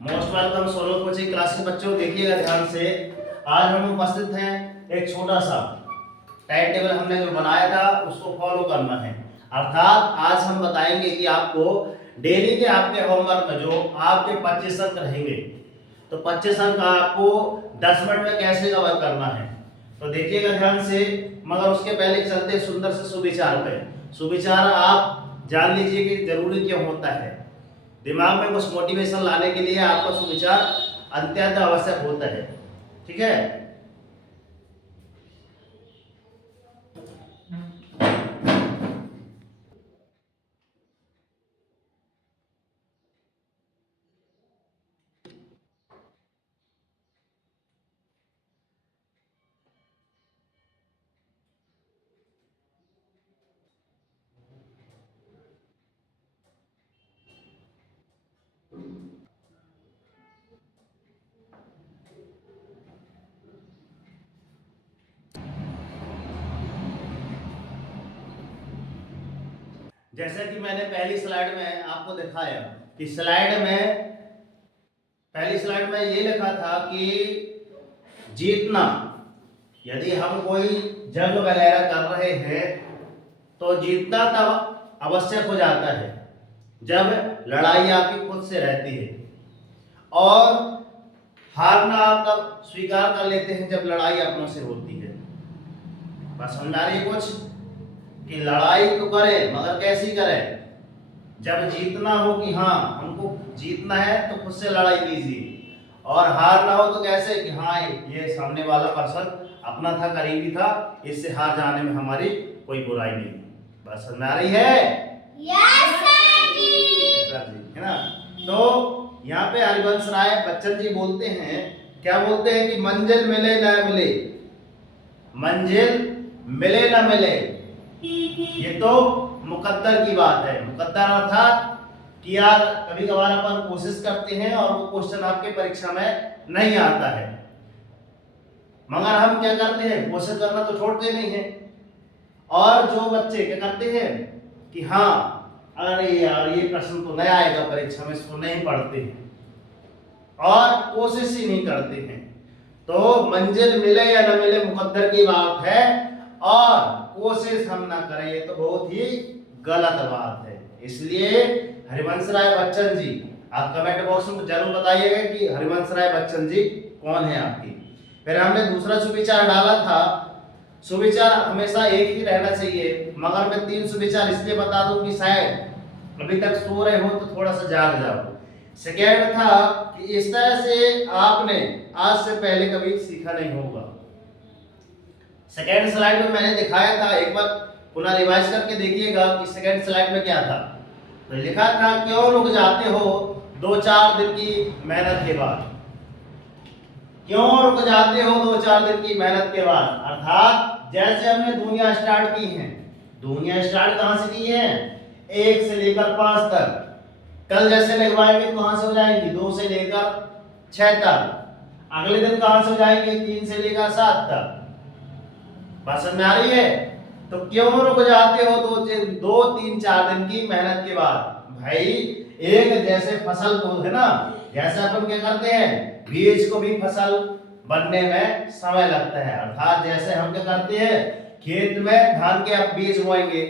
Most welcome solo coaching class के बच्चों, देखिएगा ध्यान से। आज हम उपस्थित हैं, एक छोटा सा टाइम टेबल हमने जो बनाया था उसको फॉलो करना है। अर्थात आज हम बताएंगे कि आपको डेली के आपके होमवर्क में जो आपके 25 अंक रहेंगे, तो 25 अंक आपको 10 मिनट में कैसे कवर करना है। तो देखिएगा ध्यान से, मगर उसके पहले चलते सुंदर से सुविचार पे। सुविचार आप जान लीजिए कि जरूरी क्यों होता है। दिमाग में कुछ मोटिवेशन लाने के लिए आपका सुविचार अत्यंत आवश्यक होता है। ठीक है, जैसा कि मैंने पहली स्लाइड में आपको दिखाया कि पहली स्लाइड में ये लिखा था कि जीतना, यदि हम कोई जंग वगैरह कर रहे हैं तो जीतना तब आवश्यक हो जाता है जब लड़ाई आपकी खुद से रहती है, और हारना आप तब स्वीकार कर लेते हैं जब लड़ाई अपनों से होती है। बस समझ आ रही है कुछ कि लड़ाई तो करें मगर कैसी करें, जब जीतना हो कि हाँ हमको जीतना है तो खुद से लड़ाई कीजिए, और हार ना हो तो कैसे कि हाँ ये सामने वाला पर्सन अपना था, करीबी था, इससे हार जाने में हमारी कोई बुराई नहीं। बस समझ आ रही है? यस सर जी। है ना। तो यहाँ पे हरिवंश राय बच्चन जी बोलते हैं, क्या बोलते हैं कि मंजिल मिले ना मिले, मंजिल मिले ना मिले, ये तो मुकद्दर की बात है। मुकद्दर अर्थात कि यार कभी कभार अपन कोशिश करते हैं और वो क्वेश्चन आपके परीक्षा में नहीं आता है, मगर हम क्या करते हैं, कोशिश करना तो छोड़ते नहीं है। और जो बच्चे क्या करते हैं कि हाँ अरे यार ये प्रश्न तो नया आएगा परीक्षा में, इसको नहीं पढ़ते हैं और कोशिश ही नहीं करते हैं, तो मंजिल मिले या न मिले मुकद्दर की बात है, और कोशिश हम ना करें ये तो बहुत ही गलत बात है। इसलिए हरिवंश राय बच्चन जी, आप कमेंट बॉक्स में जरूर बताइएगा कि हरिवंश राय बच्चन जी कौन है आपकी। फिर हमने दूसरा सुविचार डाला था, सुविचार हमेशा एक ही रहना चाहिए, मगर मैं 3 सुविचार इसलिए बता दूं कि शायद अभी तक सो रहे हो तो थोड़ा सा जाग जाओ। सेकेंड था कि इस तरह से आपने आज से पहले कभी सीखा नहीं होगा। सेकेंड स्लाइड में मैंने दिखाया था, एक बार पुनः रिवाइज करके देखिएगा कि सेकेंड स्लाइड में क्या था। तो लिखा था क्यों रुक जाते हो 2-4 दिन की मेहनत के बाद, क्यों रुक जाते हो 2-4 दिन की मेहनत के बाद। अर्थात जैसे हमने दुनिया स्टार्ट की है, दुनिया स्टार्ट कहां से की है, 1 से लेकर 5 तक, कल जैसे लगवाएंगे तो कहां से हो जाएंगी 2 से लेकर 6 तक, अगले दिन कहां से हो जाएंगे 3 से लेकर 7 तक। बात समझ में आ रही है? तो क्यों रुक जाते हो 2-3-4 दिन की मेहनत के बाद। भाई एक जैसे फसल को है ना, जैसे अपन क्या करते हैं, बीज को भी फसल बनने में समय लगता है। अर्थात जैसे हम क्या करते हैं, खेत में धान के आप बीज बोएंगे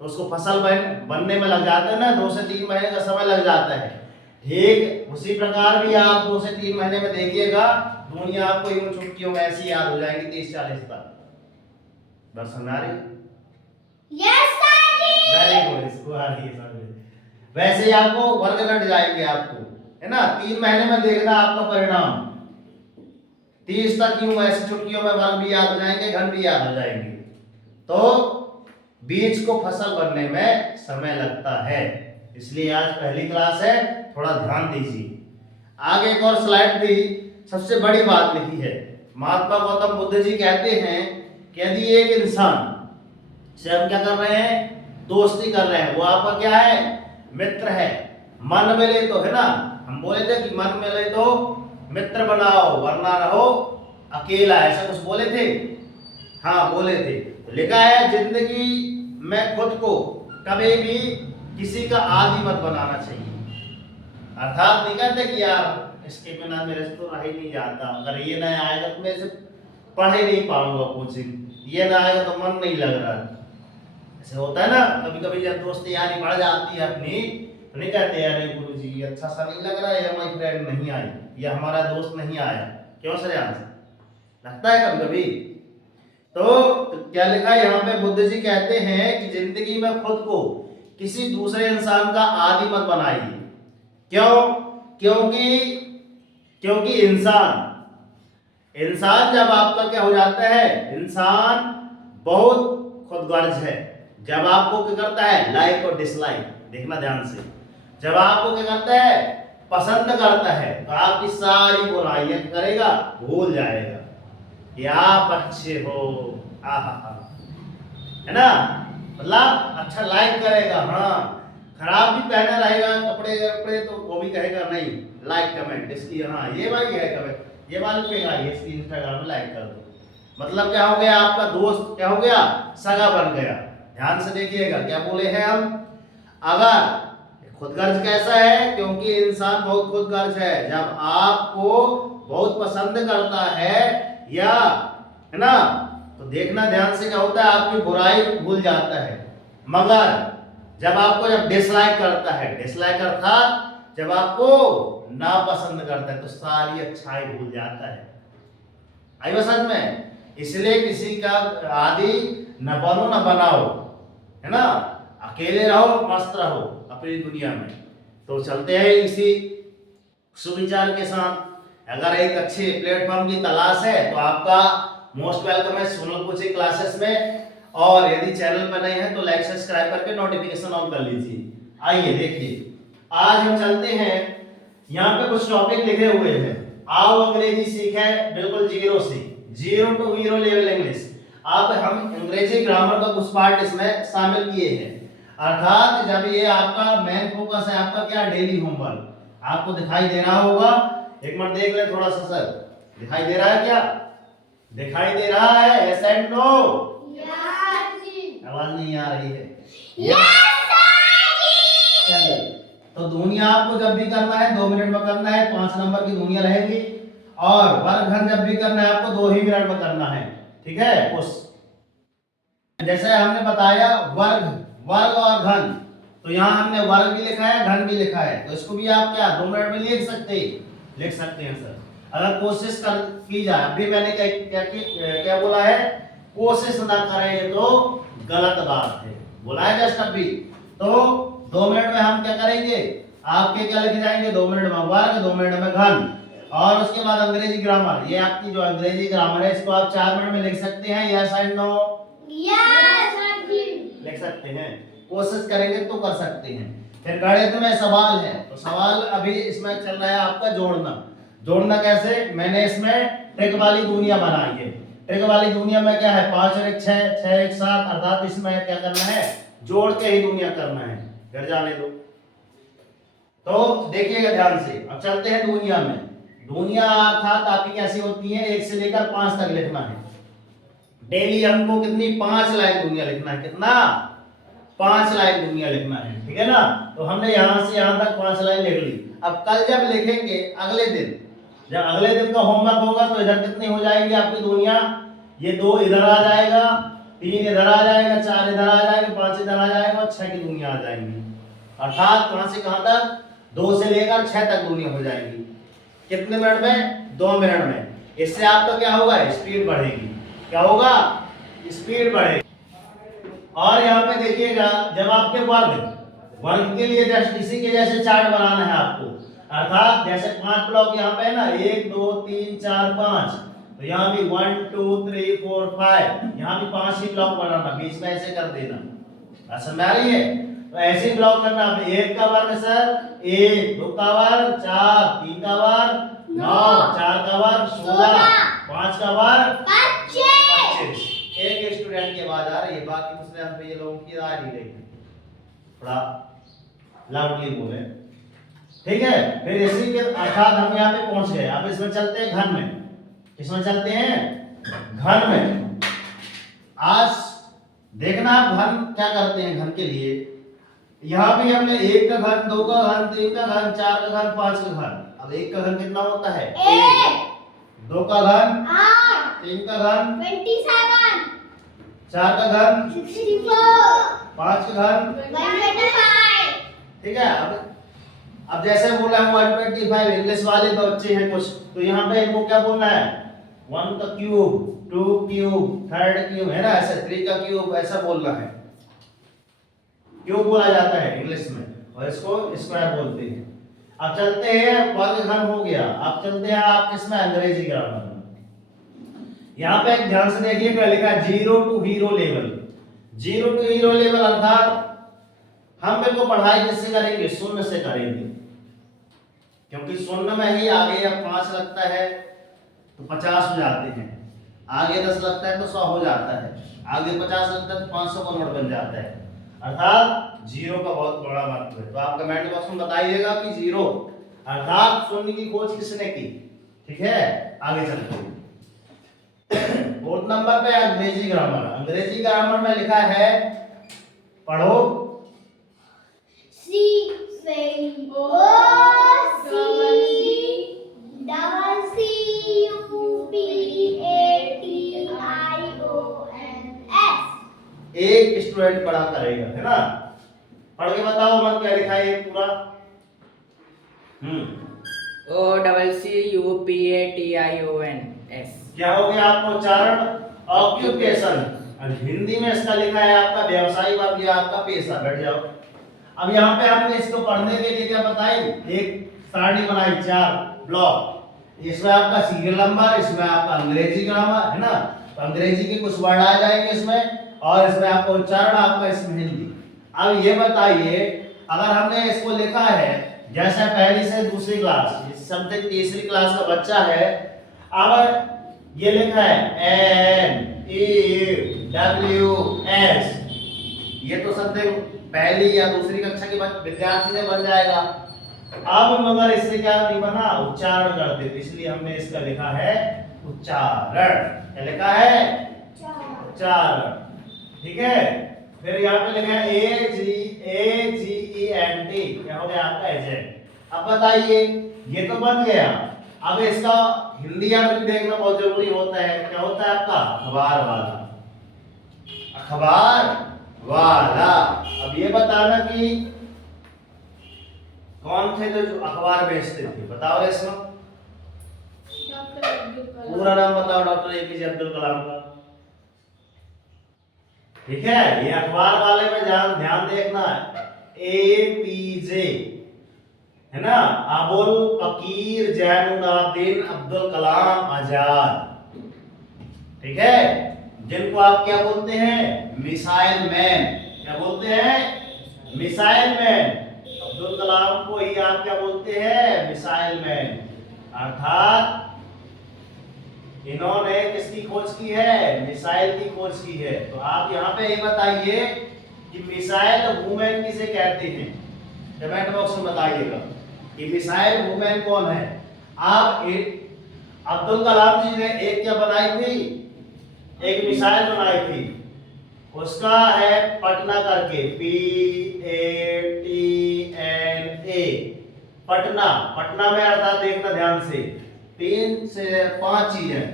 तो उसको फसल बनने में लग जाता है ना, 2 से 3 महीने का समय लग जाता है। ठीक उसी प्रकार भी आप 2 से 3 महीने में देखिएगा, दुनिया आपको यूं छुट्टियों में ऐसी याद हो जाएगी 30-40 तक। बस समझ आ रही? यस सर जी। वेरी गुड, इसको आ रही है समझ। वैसे ही आपको वर्ग घट जाएंगे, आपको है ना 3 महीने में देखना आपका परिणाम, 30 तक यूं ऐसी छुट्टियों में वर्ग भी याद हो जाएंगे, घन भी याद हो जाएंगे। तो बीज को फसल बनने में समय लगता है, इसलिए आज पहली क्लास है, थोड़ा ध्यान दीजिए। आगे एक और स्लाइड भी सबसे बड़ी बात लिखी है। महात्मा गौतम बुद्ध जी कहते हैं कि यदि एक इंसान से हम क्या कर रहे हैं, दोस्ती कर रहे हैं, वो आपका क्या है, मित्र है। मन मिले तो है ना, हम बोले थे कि मन मिले तो मित्र बनाओ वरना रहो अकेला, ऐसा कुछ बोले थे। हाँ बोले थे। तो लिखा है जिंदगी में खुद को कभी भी किसी का आदी मत बनाना चाहिए। अर्थात नहीं कहते कि यार इसके बिना मेरे से तो रह ही नहीं जाता, अगर ये ना आएगा तो मैं इसे पढ़ ही नहीं पाऊंगा कोचिंग, ये ना आएगा तो मन नहीं लग रहा। ऐसे होता है ना, कभी कभी जब दोस्त यारी बढ़ जाती है अपनी, तो नहीं कहते यार गुरुजी अच्छा सा नहीं लग रहा है, ये हमारी फ्रेंड नहीं आई, ये हमारा दोस्त नहीं आया, क्यों श्रेयांश, लगता है कभी कभी। तो क्या लिखा है यहाँ पे, बुद्ध जी कहते हैं कि जिंदगी में खुद को किसी दूसरे इंसान का आदी मत बनाइए। क्यों? क्योंकि इंसान जब आपका क्या हो जाता है, इंसान बहुत खुदगर्ज है। जब आपको क्या करता है, लाइक और डिसलाइक, देखना ध्यान से, जब आपको क्या करता है, पसंद करता है, तो आपकी सारी बुराइयां करेगा, भूल जाएगा कि आप अच्छे हो, आहा, है ना, मतलब अच्छा लाइक करेगा। हाँ, खराब भी पहना रहेगा कपड़े तो वो भी कहेगा नहीं, लाइक कमेंट इसकी, हाँ ये वाली है कमेंट, ये वाली पे आई, इसकी इंस्टाग्राम में लाइक कर दो। मतलब क्या हो गया, आपका दोस्त क्या हो गया, सगा बन गया। ध्यान से देखिएगा क्या बोले हैं हम। अगर खुदगर्ज कैसा है, क्योंकि इंसान बहुत खुदगर्ज है, जब आपको बहुत पसंद करता है या, है ना, तो देखना ध्यान से क्या होता है, आपकी बुराई भूल जाता है। मगर जब डिसलाइक करता है, डिसलाइक अर्थात जब आपको नापसंद करता है, तो सारी अच्छाई भूल जाता है। आई बात समझ में? इसलिए किसी का आदि न बनो न बनाओ, है ना, अकेले रहो, मस्त रहो अपनी दुनिया में। तो चलते हैं इसी सुविचार के साथ। अगर एक अच्छे प्लेटफॉर्म की तलाश है तो आपका मोस्ट वेलकम है सोनल कोचिंग क्लासेस में। और यदि चैनल पर नए हैं तो लाइक सब्सक्राइब करके नोटिफिकेशन ऑन कर लीजिए। आइए देखिए, आज हम चलते हैं, यहाँ पे कुछ टॉपिक लिखे हुए हैं। आओ अंग्रेजी सीखें बिल्कुल जीरो से, zero to hero level English. अब हम अंग्रेजी ग्रामर का कुछ पार्ट इसमें शामिल किए हैं। अर्थात जब ये आपका मेन फोकस है, आपका क्या, डेली होमवर्क। आपको दिखाई दे रहा होगा, एक मिनट देख ले थोड़ा सा सर, दिखाई दे रहा है क्या, दिखाई दे रहा है, यस एंड नो? यस जी। आवाज नहीं आ रही है। यस सर जी। तो दुनिया आपको जब भी करना है 2 मिनट में करना है, 5 नंबर की दुनिया रहेगी। और वर्गघन जब भी करना है आपको 2 ही मिनट में करना है, ठीक है। कुछ जैसे हमने बताया वर्ग और घन, तो यहाँ हमने वर्ग भी लिखा है, घन भी लिखा है, तो इसको भी आप क्या 2 मिनट में लिख सकते हैं सर, अगर कोशिश कर की जाए। अभी मैंने क्या बोला है, कोशिश ना करें तो गलत बात है, बोला है जस्ट अभी। तो 2 मिनट में हम क्या करेंगे, आपके क्या लिख जाएंगे, 2 मिनट में वर्ग, 2 मिनट में घन, और उसके बाद अंग्रेजी ग्रामर। ये आपकी जो अंग्रेजी ग्रामर है इसको आप 4 मिनट में लिख सकते हैं, yes and no? Yes sir ji. लिख सकते हैं, कोशिश करेंगे तो कर सकते हैं। फिर गणित में सवाल है, तो सवाल अभी इसमें चल रहा है आपका जोड़ना कैसे, मैंने इसमें ट्रिक वाली दुनिया बनाई है। ट्रिक वाली दुनिया में क्या है, 5 और 1 6, 6 1 7, अर्थात इसमें क्या करना है, जोड़ के ही दुनिया करना है। घर जाने दो, तो देखिएगा ध्यान से। अब चलते हैं दुनिया में। दुनिया अर्थात आपकी कैसी होती है, 1 से लेकर 5 तक लिखना है। डेली हमको कितनी, 5 लाइन दुनिया लिखना है। कितना, 5 लाइन दुनिया लिखना है, ठीक है ना। तो हमने यहाँ से यहाँ तक 5 लाइन लिख ली। अब कल जब लिखेंगे, अगले दिन जब अगले दिन का होमवर्क होगा, तो इधर कितनी हो जाएगी आपकी दुनिया, ये 2 इधर आ जाएगा, 3 इधर आ जाएगा, 4 इधर आ जाएगा, 5 इधर आ जाएगा, और 6 की दुनिया आ जाएंगी। अर्थात कहां से कहां तक, 2 से लेकर 6 तक दुनिया हो जाएगी। कितने मिनट में, 2 मिनट में। इससे आपका क्या होगा, स्पीड बढ़ेगी। क्या होगा, स्पीड बढ़ेगी। और यहाँ पे देखिएगा, जब आपके वर्ग के लिए जस्ट इसी के जैसे चार्ट बनाना है आपको। अर्थात जैसे 5 ब्लॉक यहाँ पे है ना, 1 2 3 4 5, तो यहाँ भी 1 2 3 4 5, यहाँ भी 5 ही ब्लॉक बनाना, बीच में ऐसे कर देना। समझ आ रही है? तो ऐसे ही ब्लॉक करना। 1 का वर्ग सर 1, 2 का वर्ग 4, 3 का वर्ग 9, 4 का वर्ग 16, 5 का वर्ग 25। एक स्टूडेंट की आवाज आ रही है, बाकी दूसरे हम पे ये लोगों की आ नहीं रही, थोड़ा लाउडली बोले, ठीक है। फिर इसी के अर्थात हम यहाँ पे पहुंच गए। अब इसमें चलते हैं घन में। किसमें चलते हैं, घन में। आज देखना आप घन क्या करते हैं। घन के लिए यहाँ भी हमने 1 का घन, 2 का घन, 3 का घन, 4 का घन, 5 का घन। अब 1 का घन कितना होता है? 8 2 का घन 8 3 का घन 27 4 का घन 64 5 का घन 125 ठीक है। अब जैसे बोला है 125 इंग्लिश वाले तो बच्चे हैं कुछ, तो यहाँ पे इनको क्या बोलना है? 1 का क्यूब, 2 क्यूब, 3 क्यूब है ना, ऐसे 3 का क्यूब ऐसा बोलना है। क्यूब बोला जाता है इंग्लिश में और इसको स्क्वायर बोलते हैं। अब चलते हैं, वर्ग घन हो गया, अब चलते हैं आप किसमें? अंग्रेजी ग्रामर में। यहाँ पे एक ध्यान से देखिए, क्या लिखा है? 0 to hero level. 0 to hero level अर्थात हम बिल्कुल पढ़ाई किससे करेंगे? शून्य से करेंगे, क्योंकि शून्य में ही आगे अब 5 लगता है तो 50 हो जाते हैं, आगे 10 लगता है तो 100 हो जाता है, आगे 50 लगता है तो 500 का नोट बन जाता है। अर्थात 0 का बहुत बड़ा महत्व है। तो आप कमेंट बॉक्स में बताइएगा कि 0 अर्थात शून्य की खोज किसने की। ठीक है, आगे चलते हैं। फोर्थ नंबर पे अंग्रेजी ग्रामर। अंग्रेजी ग्रामर में लिखा है, पढ़ो। C O C U P A T I O N S। एक स्टूडेंट पढ़ा करेगा, है ना? पढ़ के बताओ मत, क्या लिखा है ये पूरा? OCCUPATIONS। क्या हो गया आपका उच्चारण? ऑक्यूपेशन। अब हिंदी में इसका लिखा है आपका व्यवसाय वर्ग या आपका पेशा। बैठ जाओ। अब यहाँ पे हमने इसको पढ़ने के लिए क्या बताई? एक सारणी बनाई, 4 ब्लॉक। इसमें आपका सीरियल नंबर, इसमें आपका अंग्रेजी ग्रामर, है ना? तो अंग्रेजी के कुछ वर्ड आ जाएंगे इसमें, और इसमें आपका उच्चारण, आपका इसमें हिंदी। अब ये बताइए, अगर हमने इसको लिखा है जैसे पहली से दूसरी क्लास, समथिंग तीसरी क्लास का बच्चा है, अब ये लिखा है NEWS, ये तो समथिंग पहली या दूसरी कक्षा के विद्यार्थी से बन जाएगा। अब मगर इससे क्या नहीं बना? उच्चारण करते, तो इसलिए हमने इसका लिखा है उच्चारण। क्या लिखा है? उच्चारण। ठीक है, फिर यहाँ पे लिखा है AGENT, क्या हो गया आपका? एजेंट। अब बताइए, ये तो बन गया, अब इसका हिंदी अर्थ भी देखना बहुत जरूरी होता है। क्या होता है आपका? अखबार वाला। अखबार वाला। अब ये बताना कि कौन थे जो अखबार बेचते थे? बताओ इसमें पूरा नाम बताओ। डॉक्टर APJ अब्दुल कलाम का। ठीक है, ये अखबार वाले में ध्यान देखना है। APJ, है ना? अबुल फकीर जैनुलाब्दीन अब्दुल कलाम आजाद। ठीक है, जिनको आप क्या बोलते हैं? Missile man. क्या बोलते हैं? Missile man. अब्दुल कलाम को ही आप क्या बोलते हैं? Missile man. अर्थात इन्होंने किसकी खोज की है? मिसाइल की खोज की है। तो आप यहाँ पे ये बताइए कि मिसाइल वुमेन किसे कहते हैं? कमेंट बॉक्स में बताइएगा कि मिसाइल वुमेन कौन है। आप अब्दुल कलाम जी ने एक क्या बनाई थी? एक मिसाइल बनाई थी, उसका है पटना करके, PATNA, पटना। पटना में अर्थात देखना ध्यान से, 3 से 5 चीजें।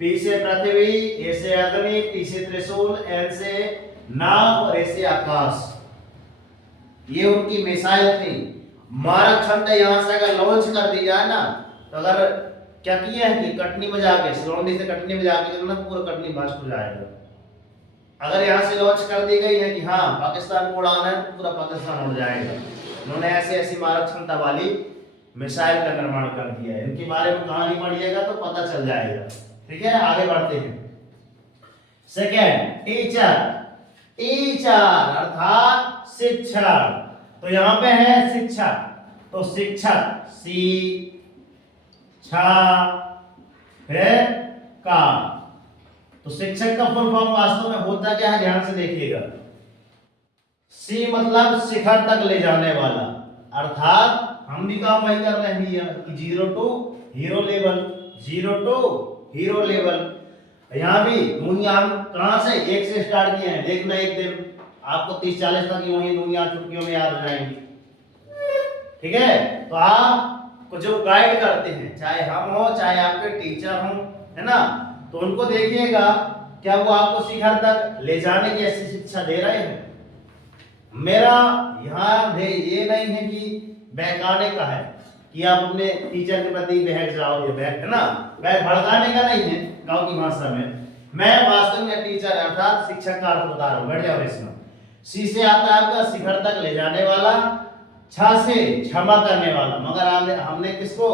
P से पृथ्वी, A से अग्नि, T से त्रिशूल, N से नाव और A से आकाश। ये उनकी मिसाइल थी। मारक क्षमता यहाँ से अगर लॉन्च कर दी जाए ना, तो अगर क्या किया है कि कटनी में जाके, सिलौंडी से कटनी में जाके ना, पूरा कटनी भस्म हो जाएगा। अगर यहाँ से लॉन्च कर दी गई है कि हाँ पाकिस्तान को उड़ाना है, तो पूरा पाकिस्तान उड़ जाएगा। उन्होंने ऐसी मारक क्षमता वाली मिसाइल का निर्माण कर दिया है। इनके बारे में कहानी पढ़िएगा तो पता चल जाएगा। ठीक है, आगे बढ़ते हैं। Second, teacher. टीचर अर्थात शिक्षक। तो यहाँ पे है शिक्षक, तो शिक्षक है का। तो शिक्षक का फुल फॉर्म वास्तव में होता क्या है? ध्यान से देखिएगा। सी मतलब शिखर तक ले जाने वाला। अर्थात हम भी काम वही कर रहे हैं कि 0 to hero level, 0 to hero level. यहाँ भी हम कहां से? 1 से स्टार्ट किए हैं। देखना एक दिन आपको 30-40 तक यूं ही दुनिया चुटकियों में याद हो जाएंगी। ठीक है, तो आपको जो गाइड करते हैं, चाहे हम हो चाहे आपके टीचर हो, है ना, तो उनको देखिएगा क्या वो आपको शिखर तक ले जाने की ऐसी शिक्षा दे रहे हैं। मेरा यहाँ ये नहीं है कि बहकाने का है कि आप अपने टीचर के प्रति बहक जाओ, ये बहक है ना, बहक भड़काने का नहीं है गांव की भाषा में। मैं वास्तव में टीचर अर्थात शिक्षक का अर्थ बता रहा हूँ। बैठ जाओ इसमें। सी से आता है आपका शिखर तक ले जाने वाला, छ से क्षमा करने वाला। मगर हमने किसको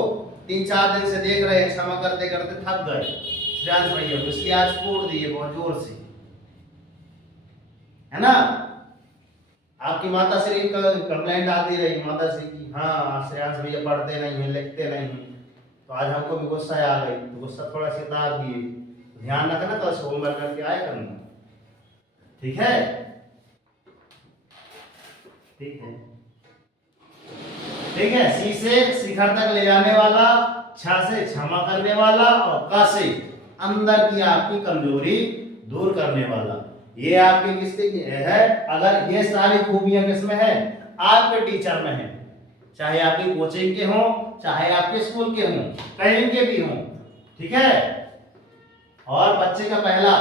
3-4 दिन से देख रहे हैं, क्षमा करते करते थक गए श्रेयांश भैया, इसलिए आज छोड़ दिए बहुत जोर से, है ना। आपकी माता श्री का कंप्लेंट आती रही माता श्री की, हाँ श्रेयांश भैया पढ़ते नहीं है, लिखते नहीं है, तो आज हमको भी गुस्सा आ गई, तो गुस्सा थोड़ा सा उतार दिए। ध्यान रखना, कल से होमवर्क करके आया करना, ठीक है। ठीक है, ठीक है। सी से शिखर तक ले जाने वाला, छ से क्षमा करने वाला, और क से अंदर की आपकी कमजोरी दूर करने वाला। ये आपके किसके है? अगर ये सारी खूबियां किसमें है? आपके टीचर में है, चाहे आपकी कोचिंग के हों, चाहे आपके स्कूल के हों, कहीं के भी हों, ठीक है। और बच्चे का पहला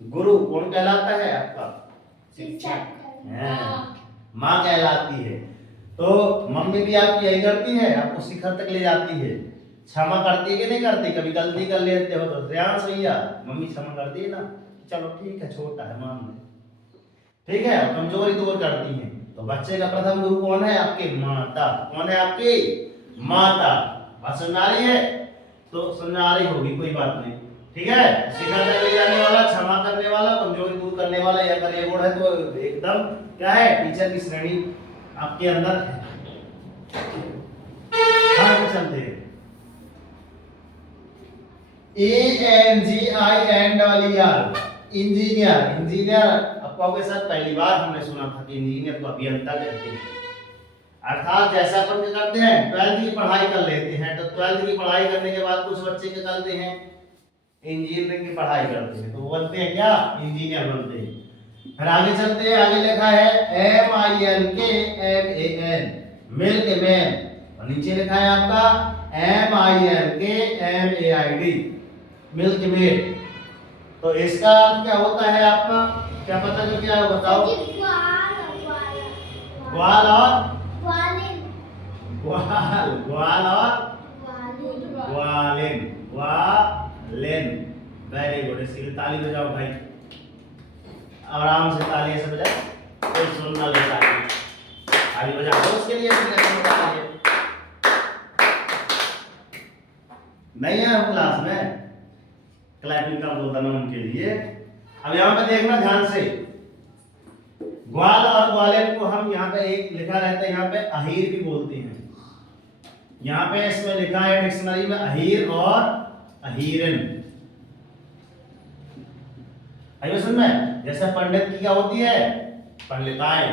गुरु कौन कहलाता है? आपका शिक्षक, माँ कहलाती है। तो मम्मी भी आपकी यही करती है, आपको शिखर तक ले जाती है। क्षमा करती है कि नहीं करती? कभी गलती कर लेते हो तो श्रेयांश भैया मम्मी क्षमा करती है ना, चलो ठीक है, छोटा है मान ले, ठीक है, कमजोरी दूर करती है। तो बच्चे का प्रथम गुरु कौन है? आपकी माता। कौन है? आपकी माता। बात सुन आ रही है? तो सुन आ रही होगी, कोई बात नहीं, ठीक है। शिखर तक ले जाने वाला, क्षमा करने वाला, कमजोरी दूर करने वाला, या अगर ये गुण है तो एकदम क्या है? टीचर की श्रेणी आपके अंदर है। हाँ, चलते हैं। ENGINER, engineer. इंजीनियर आपके साथ पहली बार हमने सुना था कि इंजीनियर को अभियंता कहते हैं। अर्थात जैसा अपन करते हैं 12th की पढ़ाई कर लेते हैं, तो 12th की पढ़ाई करने के बाद कुछ बच्चे क्या करते हैं? इंजीनियरिंग की पढ़ाई करते हैं, तो वो बनते हैं क्या? इंजीनियर बनते हैं। फिर आगे चलते हैं, आगे लिखा है MILKMAN, मिल्क मैन, और नीचे लिखा है आपका MILKMAID, मिल्क मेड। तो इसका अर्थ क्या होता है आपका? क्या पता जो क्या है बताओ? ग्वाल और ग्वाल और ग्वालिन, ग्वालिन। वेरी गुड, इसके लिए ताली बजाओ भाई, आराम से ताली ऐसे बजाओ, कोई सुनना ले ताली बजाओ उसके लिए। नहीं है हम क्लास में क्लैपिंग का बोलता मैं उनके लिए। अब यहाँ पे देखना ध्यान से, ग्वाल और ग्वालिन को हम यहाँ पे एक लिखा रहता है, यहाँ पे अहीर भी बोलते हैं। यहाँ पे इसमें लिखा है डिक्शनरी में अहीर और अहीरन। आइए सुन में, जैसे पंडित की क्या होती है? पंडिताएं।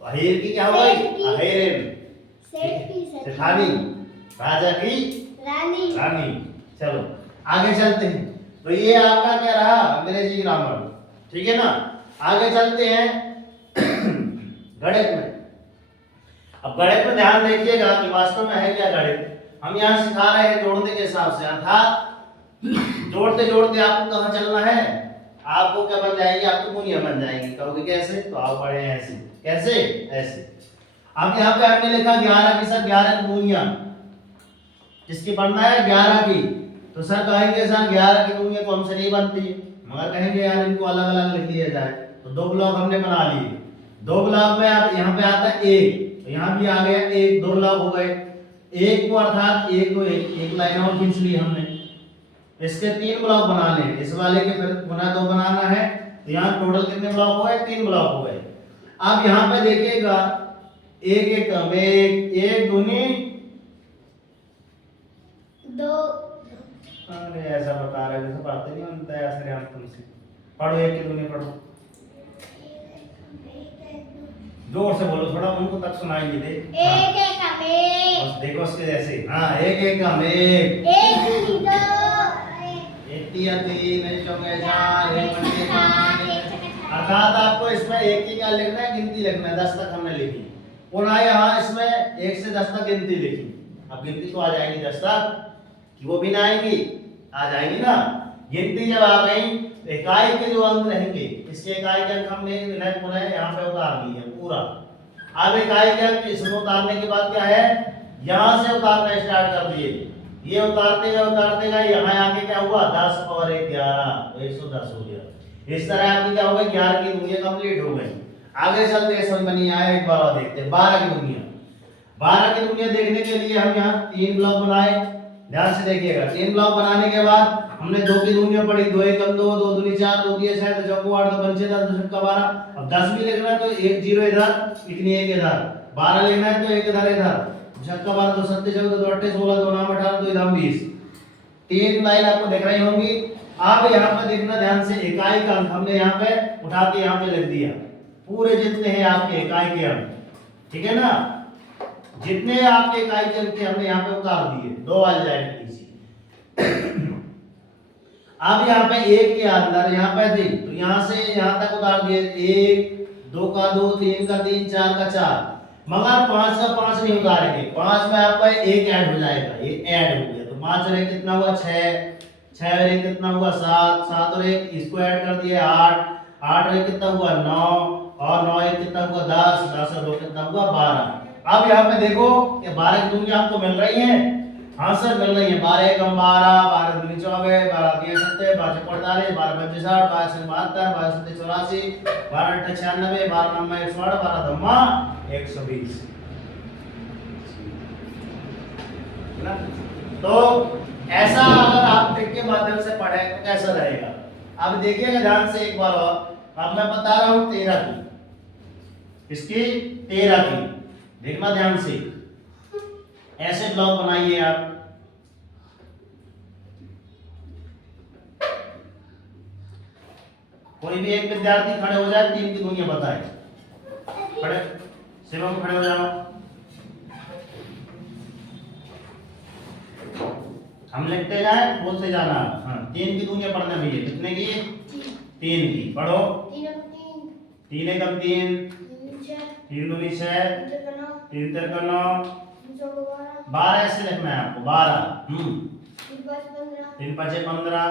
तो अहीर की क्या होगी? अहीरन। सेठानी, राजा की रानी। चलो आगे चलते हैं। तो ये आपका क्या रहा? अंग्रेजी ग्रामर, ठीक है ना। आगे चलते हैं गणित में। अब गणित में ध्यान देखिएगा कि वास्तव में है क्या गणित। हम यहाँ सिखा रहे हैं जोड़ने के हिसाब से, अर्थात जोड़ते जोड़ते आपको कहाँ चलना है? आपको क्या बन जाएगी? आपको दुनिया बन जाएगी। कहोगे कैसे? तो आप पढ़े ऐसे, कैसे? ऐसे। अब यहाँ पे आपने लिखा 11 की, सर 11 की दुनिया जिसकी बनना है 11 की, तो सर कहेंगे सर 11 की दुनिया तो हमसे नहीं बनती, मगर कहेंगे यार इनको अलग अलग लिख लिया जाए। तो 2 ब्लॉक हमने बना लिए। 2 ब्लॉक में आप यहाँ पे आता है 1, तो यहाँ भी आ गया 1, 2 ब्लॉक हो गए। 1 को अर्थात 1 को एक लाइन और खींच ली हमने। इसके 3 ब्लॉक बना लें, इस वाले के फिर गुना 2 बनाना है, तो यहाँ टोटल कितने ब्लॉक हो गए? 3 ब्लॉक हो गए। अब यहाँ पे देखिएगा 1 1 कम 1 दूनी 2। अरे ऐसा बता रहे जैसे पढ़ते नहीं बनता है ऐसे यार तुमसे। पढ़ो 1 की दूनी पढ़ो, जोर से बोलो थोड़ा, उनको तक सुनाई नहीं दे। 1 1 कम 1, बस देखो उसके जैसे। हाँ 1 1 कम 1, 1 2 1 3 3 4 4 1 5 6। अर्थात आपको इसमें एक की क्या लिखना है, गिनती लिखना है। 10 तक हमने लिखी। पुनः यहाँ इसमें 1 से 10 तक गिनती लिखी। अब गिनती तो आ जाएगी 10 तक कि वो भी ना आएंगी, आ जाएगी ना। गिनती जब आ गई तो इकाई के जो अंक रहेंगे, इसके इकाई के अंक हमने पुनः यहाँ पे उतार लिए पूरा। अब इकाई के अंक इसमें उतारने के बाद क्या है, यहाँ से उतारना स्टार्ट कर दिए। ये उतारते गए यहाँ आके क्या हुआ, 10 और 1 11, तो 110 हो गया। इस तरह आपकी क्या हो गई, 11 की दुनिया कंप्लीट हो गई। आगे चलते हैं, समझ बनी आए, एक बार और देखते हैं 12 की दुनिया। 12 की दुनिया देखने के लिए हम यहाँ 3 ब्लॉक बनाए। ध्यान से देखिएगा, 3 ब्लॉक बनाने के बाद हमने 2 की दुनिया पढ़ी, 2 एकम 2, 2 दूनी 4, 2 दिए 6, 2 चौको 8, 2 पंचे 10, 2 छक्का 12। अब 10 भी लिखना है तो 1 0 इधर, इतनी 1 इधर। 12 लिखना है तो 1 इधर इधर, छक्का 12, 2 7 14, 2 8 16, 2 9 18, 2 इधर 20। 3 लाइन आपको दिख रही होंगी। आप यहाँ पे देखना ध्यान से, इकाई का अंक हमने यहाँ पे उठा के यहाँ पे लिख दिया, पूरे जितने हैं आपके इकाई के अंक, ठीक है ना। जितने आपके इकाई के अंक हमने यहाँ पे उतार दिए, 2 वाली लाइन कीजिए। अब यहाँ पे 1 के अंदर यहाँ पे थी तो यहाँ से यहाँ तक उतार दिए, 1 2 का 2, 3 का 3, 4 का 4, मगर 5 का 5 नहीं उतारेंगे। 5 में आपका 1 ऐड हो जाएगा, ये ऐड हो गया तो 5 और 1 कितना हुआ, 6, 6 और 1 कितना हुआ, 7, 7 और 1 इसको ऐड कर दिए 8, 8 और 1 कितना हुआ, 9, और 9 1 कितना हुआ, 10, 10 और 2 कितना हुआ, 12। अब यहाँ पे देखो कि 12 की दुनिया आपको मिल रही है। हाँ सर मिल रही है। 12 एकम 12, 12 दूनी 24, 12 तिया 70, 12 चौको 48, 12 पंचे 60, 12 छे 72, 12 सत्ते 84, 12 अट्ठे 96, 12 नम्मा 108, 12 धम्मा 120। तो ऐसा अगर आप ट्रिक के माध्यम से पढ़े तो कैसा रहेगा। अब देखिएगा ध्यान से एक बार और, अब मैं बता रहा हूँ 13 की, इसकी 13 की देखना ध्यान से। ऐसे ब्लॉक बनाइए आप, कोई भी एक विद्यार्थी खड़े हो जाए, 3 की दुनिया बताए। खड़े शिवम खड़े हो जाओ, हम लिखते जाए बोलते जाना। हाँ 3 की दुनिया पढ़ना भी है। कितने की, 3 की पढ़ो। 3 एकम 3, 3 दूनी 6, 3 तिया 9, 12 ऐसे लिखना है आपको, 12। 3 5 15,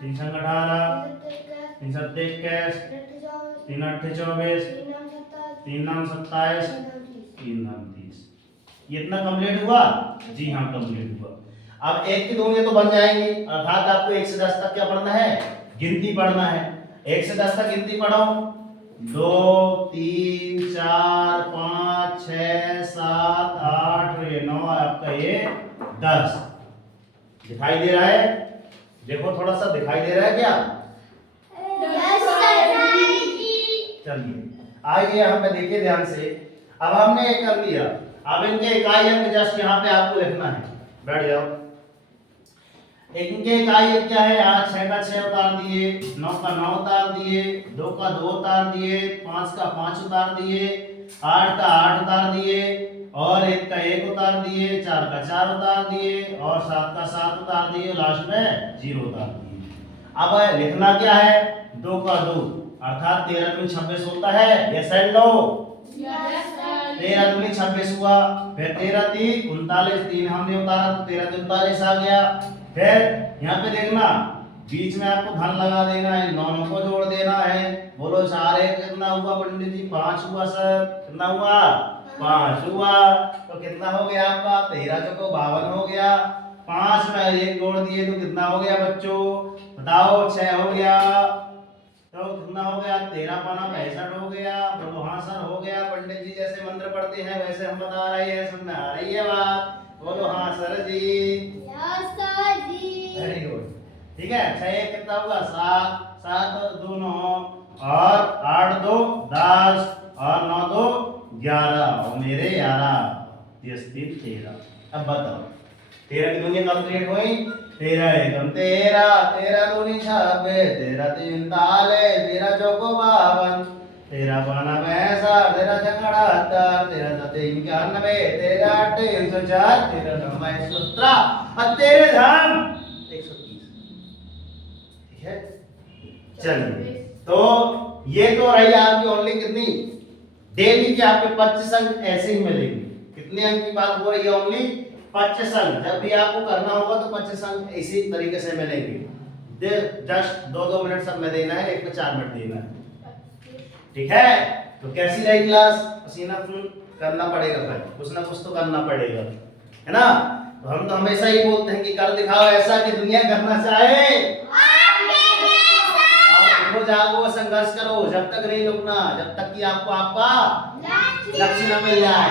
3 6 18, 3 7 21, 3 8 24, 3 9 27, 3 9 30। ये इतना कंप्लीट हुआ? जी हाँ कंप्लीट हुआ। अब 1 की दुनिया तो बन जाएंगी, अर्थात आपको 1 से 10 तक क्या पढ़ना है, गिनती पढ़ना है। 1 से 10 तक गिनती पढ़ो, 2 3 4 5 6 7 8 और ये 9, आपका ये 10 दिखाई दे रहा है। देखो थोड़ा सा दिखाई दे रहा है क्या? चलिए आइए यहाँ पे देखिए ध्यान से। अब हमने ये कर लिया, अब इनके इकाई अंक जस्ट यहाँ पे आपको लिखना है। बैठ जाओ। इनके इकाई अंक क्या है? 6 का 6 उतार दिए, 9 का 9 उतार दिए, 2 का 2 उतार दिए, 5 का 5 उतार दिए, 8 का 8 उतार दिए, और 1 का 1 उतार दिए, 4 का 4 उतार दिए, और 7 का 7 उतार दिए, लास्ट में 0 उतार दिए। अब लिखना क्या है? 2 का 2, अर्थात 13 दूनी 26 होता है। Yes and no? 13 दूनी 26 हुआ। फिर 13 3 39, 3 हमने उतारा तो 13 39 आ गया। फिर यहाँ पे देखना, बीच में आपको धन लगा देना है, 9 को जोड़ देना है। बोलो 4 1 कितना हुआ पंडित जी? 5 हुआ सर। कितना हुआ? 5 हुआ। तो कितना हो गया आपका? 13 चौको 52 हो गया। 5 में 1 जोड़ दिए तो कितना हो गया बच्चों? बताओ। 6 हो गया। तो कितना हो गया? 13 पाना 65 हो गया। बोलो हाँ सर हो गया। पंडित जी जैसे मंत्र पढ़ते हैं वैसे हम बता रहे हैं, समझ में आ रही है बात? बोलो हाँ सर जी। Very good. ठीक है। 6 1 कितना हुआ? 7, 7 और 2 9, और 8 2 10, और 9 2 11, और मेरे 11 10 3 13। अब बताओ 13 की दुनिया कंप्लीट हुई। 13 एकम 13, 13 दूनी 26, 13 3 40, 13 चौको 52, 13 पाना 65, 13 छक्का 78, 13 सत्ते 91, 13 अट्ठे 104, 13 नौ 117, और 13 धाम 130। ठीक है। चलिए तो ये तो रही आपकी ओनली कितनी डेली के आपके 25 अंक ऐसे ही मिलेंगे। कितने अंक की बात हो रही है? ओनली 25 अंक। जब भी आपको करना होगा तो 25 अंक इसी तरीके से मिलेंगे। जस्ट 2-2 मिनट सब में देना है, एक में 4 मिनट देना है। ठीक है, तो कैसी रही क्लास? पसीना फुल करना पड़ेगा भाई, कुछ ना कुछ तो करना पड़ेगा, है ना? तो हम तो हमेशा ही बोलते हैं कि कर दिखाओ ऐसा कि दुनिया करना चाहे। आप उठो जागो संघर्ष करो, जब तक नहीं रुकना, जब तक कि आपको आपका लक्ष्य न मिल जाए।